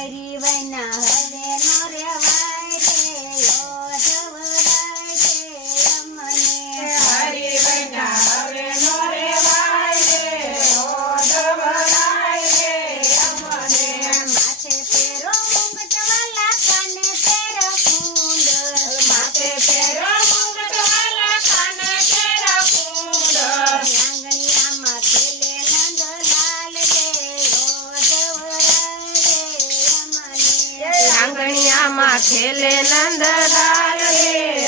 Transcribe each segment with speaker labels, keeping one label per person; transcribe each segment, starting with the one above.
Speaker 1: ೀ ಬೇನೋ ರೇವಾರ
Speaker 2: खेले नंद राग हे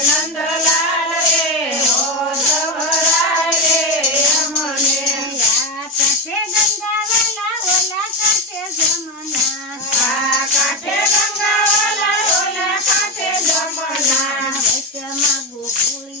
Speaker 2: hopefully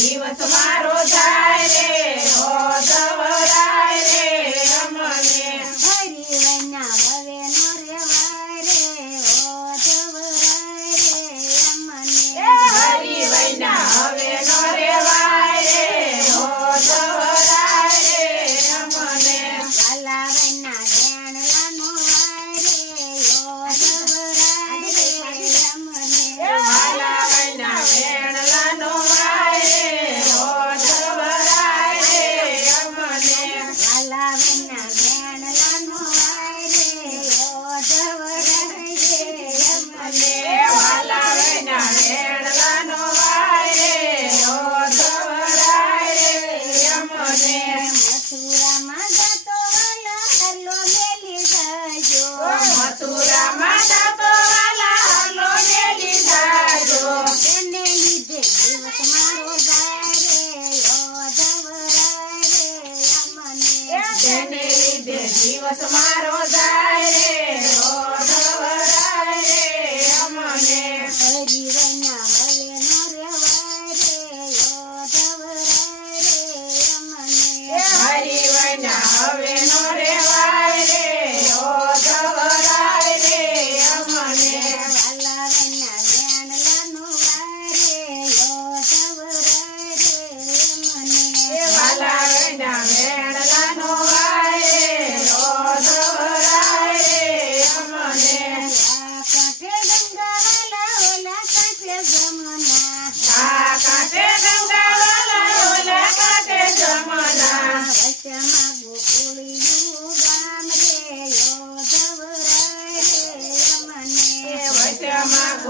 Speaker 2: Viva Tomaro. ಜೀವ ಸುಮಾರೋದಾರ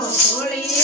Speaker 2: 狐狸。